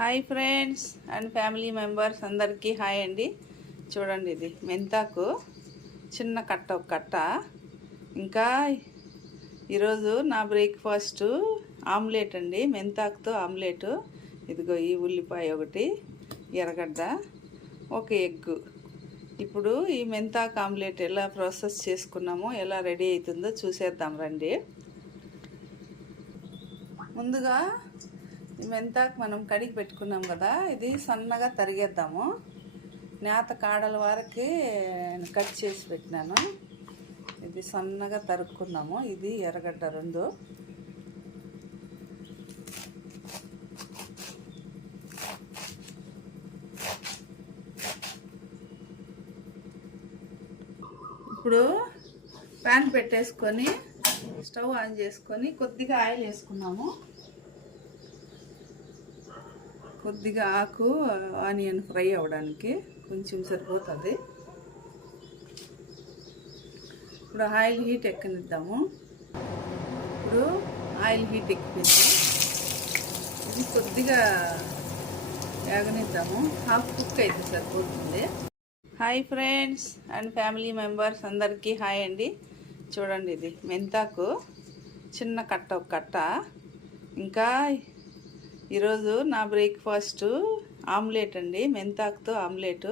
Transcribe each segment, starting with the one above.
Hi friends and family members అందరికీ hi అండి. చూడండి, ఇది మెంతాకు చిన్న కట్ట ఒక కట్ట. ఇంకా ఈరోజు నా బ్రేక్ఫాస్ట్ ఆమ్లెట్ అండి, మెంతాకుతో ఆమ్లెట్. ఇదిగో ఈ ఉల్లిపాయ ఒకటి, ఎర్రగడ్డ, ఒక ఎగ్గు. ఇప్పుడు ఈ మెంతాకు ఆమ్లెట్ ఎలా ప్రాసెస్ చేసుకున్నామో, ఎలా రెడీ అవుతుందో చూసేద్దాం రండి. ముందుగా ఈ మెంతాకు మనం కడిగి పెట్టుకున్నాం కదా, ఇది సన్నగా తరిగేద్దాము. నేత కాడల వరకు కట్ చేసి పెట్టినాను. ఇది సన్నగా తరుక్కున్నాము. ఇది ఎర్రగడ్డ 2. ఇప్పుడు ప్యాన్ పెట్టేసుకొని స్టవ్ ఆన్ చేసుకొని కొద్దిగా ఆయిల్ వేసుకున్నాము. కొద్దిగా ఆకు ఆనియన్ ఫ్రై అవ్వడానికి కొంచెం సరిపోతుంది. ఇప్పుడు ఆయిల్ హీట్ ఎక్కనిద్దాము. ఇప్పుడు ఆయిల్ హీట్ ఎక్కిపోయింది. ఇది కొద్దిగా వేగనిద్దాము. హాఫ్ కుక్ అయితే సరిపోతుంది. Hi friends and family members అందరికీ హాయ్ అండి. చూడండి, ఇది మెంతాకు చిన్న కట్ట ఒక కట్ట. ఇంకా ఈరోజు నా బ్రేక్ఫాస్ట్ ఆమ్లెట్ అండి, మెంతాకుతో ఆమ్లెట్.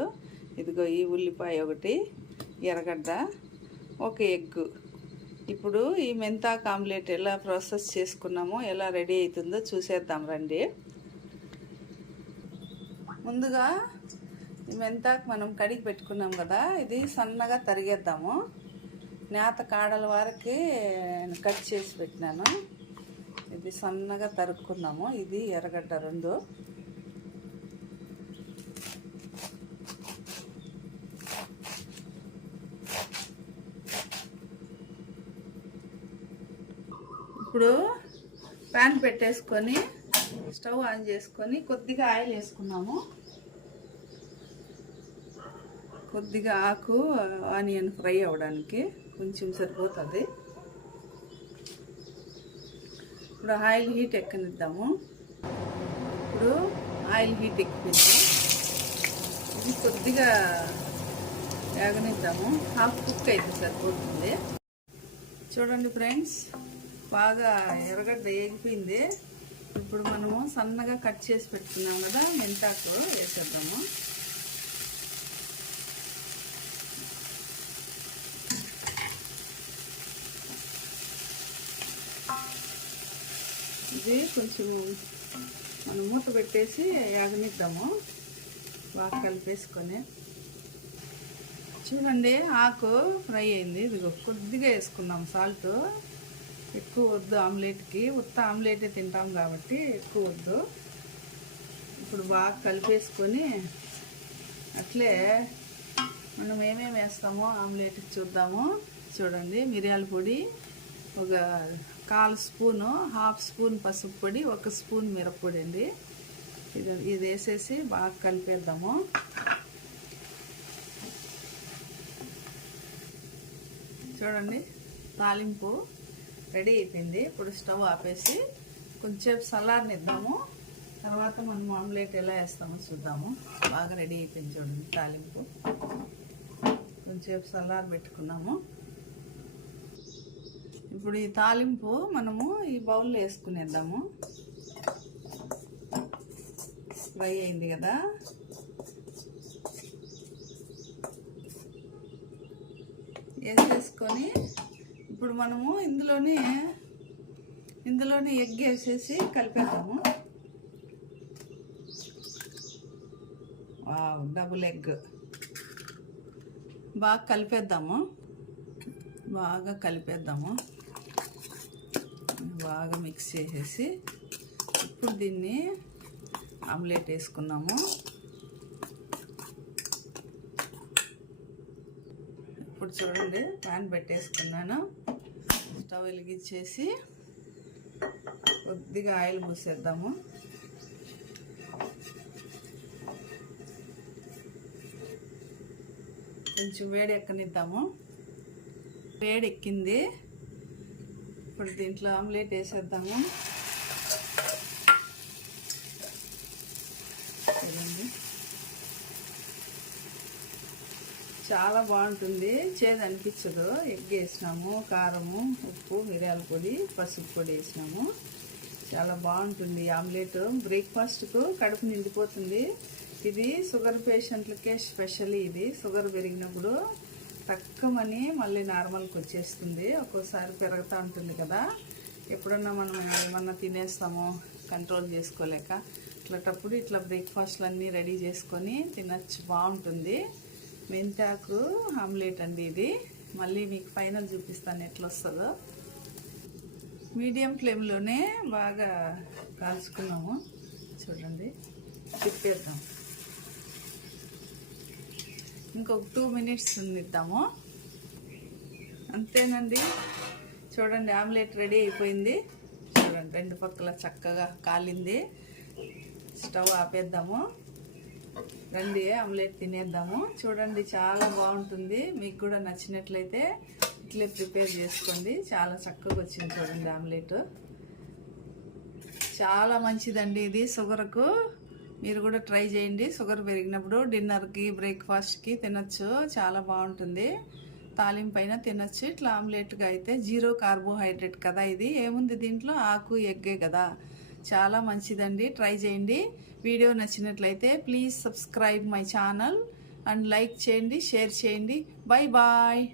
ఇదిగో ఈ ఉల్లిపాయ ఒకటి, ఎర్రగడ్డ, ఒక ఎగ్గు. ఇప్పుడు ఈ మెంతాకు ఆమ్లెట్ ఎలా ప్రాసెస్ చేసుకున్నామో, ఎలా రెడీ అవుతుందో చూసేద్దాం రండి. ముందుగా ఈ మెంతాకు మనం కడిగి పెట్టుకున్నాం కదా, ఇది సన్నగా తరిగేద్దాము. నేత కాడల వరకు కట్ చేసి పెట్టినాను. ఇది సన్నగా తరుక్కున్నాము. ఇది ఎర్రగడ్డ 2. ఇప్పుడు ప్యాన్ పెట్టేసుకొని స్టవ్ ఆన్ చేసుకొని కొద్దిగా ఆయిల్ వేసుకున్నాము. కొద్దిగా ఆకు ఆనియన్ ఫ్రై అవ్వడానికి కొంచెం సరిపోతుంది. ఇప్పుడు ఆయిల్ హీట్ ఎక్కనిద్దాము. ఇప్పుడు ఆయిల్ హీట్ ఎక్కిపోయింది. ఇది కొద్దిగా వేగనిద్దాము. హాఫ్ కుక్ అయితే సరిపోతుంది. చూడండి ఫ్రెండ్స్, బాగా ఎర్రగడ్డ వేగిపోయింది. ఇప్పుడు మనము సన్నగా కట్ చేసి పెట్టుకున్నాం కదా, మెంతాకు వేసేద్దాము. ఇది కొంచెం మనం మూత పెట్టేసి యాగనిద్దాము, బాగా కలిపేసుకొని. చూడండి, ఆకు ఫ్రై అయింది. ఇదిగో కొద్దిగా వేసుకున్నాం సాల్ట్. ఎక్కువ వద్దు ఆమ్లెట్కి, ఉత్త ఆమ్లెటే తింటాం కాబట్టి ఎక్కువ వద్దు. ఇప్పుడు బాగా కలిపేసుకొని అట్లే మనం ఏమేమి వేస్తామో ఆమ్లెట్కి చూద్దాము. చూడండి, మిరియాల పొడి ఒక 1/4 స్పూను, హాఫ్ స్పూన్ పసుపు పొడి, 1 స్పూన్ మిరప్పొడి అండి. ఇది వేసేసి బాగా కలిపేద్దాము. చూడండి, తాలింపు రెడీ అయిపోయింది. ఇప్పుడు స్టవ్ ఆపేసి కొంచెం చల్లారనిద్దాము. తర్వాత మనం ఆమ్లెట్ ఎలా వేస్తామో చూద్దాము. బాగా రెడీ అయిపోయింది. చూడండి, తాలింపు కొంచెం చల్లారి పెట్టుకున్నాము. ఇప్పుడు ఈ తాలింపు మనము ఈ బౌల్లో వేసుకునేద్దాము. ఫ్రై అయింది కదా, వేసేసుకొని ఇప్పుడు మనము ఇందులోనే ఎగ్ వేసేసి కలిపేద్దాము. డబుల్ ఎగ్ బాగా కలిపేద్దాము. బాగా మిక్స్ చేసేసి ఇప్పుడు దీన్ని ఆమ్లెట్ వేసుకున్నాము. ఇప్పుడు చూడండి, ప్యాన్ పెట్టేసుకున్నాను. స్టవ్ వెలిగించేసి కొద్దిగా ఆయిల్ పూసేద్దాము. కొంచెం వేడి ఎక్కనిద్దాము. వేడి ఎక్కింది. ఇప్పుడు దీంట్లో ఆమ్లెట్ వేసేద్దాము. చాలా బాగుంటుంది, చేదు అనిపించదు. ఎగ్ వేసినాము, కారము, ఉప్పు, మిరియాల పొడి, పసుపు పొడి వేసినాము. చాలా బాగుంటుంది ఆమ్లెట్. బ్రేక్ఫాస్ట్కు కడుపు నిండిపోతుంది. ఇది షుగర్ పేషెంట్లకే స్పెషల్. ఇది షుగర్ పెరిగినప్పుడు తక్కువని మళ్ళీ నార్మల్కి వచ్చేస్తుంది. ఒక్కోసారి పెరుగుతూ ఉంటుంది కదా, ఎప్పుడన్నా మనం ఏమన్నా తినేస్తాము కంట్రోల్ చేసుకోలేక, అట్లాంటప్పుడు ఇట్లా బ్రేక్ఫాస్ట్లు అన్నీ రెడీ చేసుకొని తినచ్చు, బాగుంటుంది. మెంతాకు ఆమ్లెట్ అండి ఇది. మళ్ళీ మీకు ఫైనల్ చూపిస్తాను ఎట్లా వస్తుందో. మీడియం ఫ్లేమ్లోనే బాగా కాల్చుకున్నాము. చూడండి, తిప్పేద్దాం. ఇంకొక 2 minutes ఉండిద్దాము. అంతేనండి, చూడండి ఆమ్లెట్ రెడీ అయిపోయింది. చూడండి, 2 పక్కల చక్కగా కాలింది. స్టవ్ ఆపేద్దాము, రండి ఆమ్లెట్ తినేద్దాము. చూడండి, చాలా బాగుంటుంది. మీకు కూడా నచ్చినట్లయితే ఇట్లే ప్రిపేర్ చేసుకోండి. చాలా చక్కగా వచ్చింది చూడండి ఆమ్లెట్. చాలా మంచిదండి ఇది షుగర్కు. మీరు కూడా ట్రై చేయండి. షుగర్ పెరిగినప్పుడు డిన్నర్కి, బ్రేక్ఫాస్ట్కి తినచ్చు, చాలా బాగుంటుంది. తాలింపు అయినా తినచ్చు. ఇట్లా ఆమ్లెట్గా అయితే 0 కార్బోహైడ్రేట్ కదా ఇది. ఏముంది దీంట్లో, ఆకు, ఎగ్గే కదా. చాలా మంచిదండి, ట్రై చేయండి. వీడియో నచ్చినట్లయితే please subscribe my channel and like చేయండి, షేర్ చేయండి. Bye bye.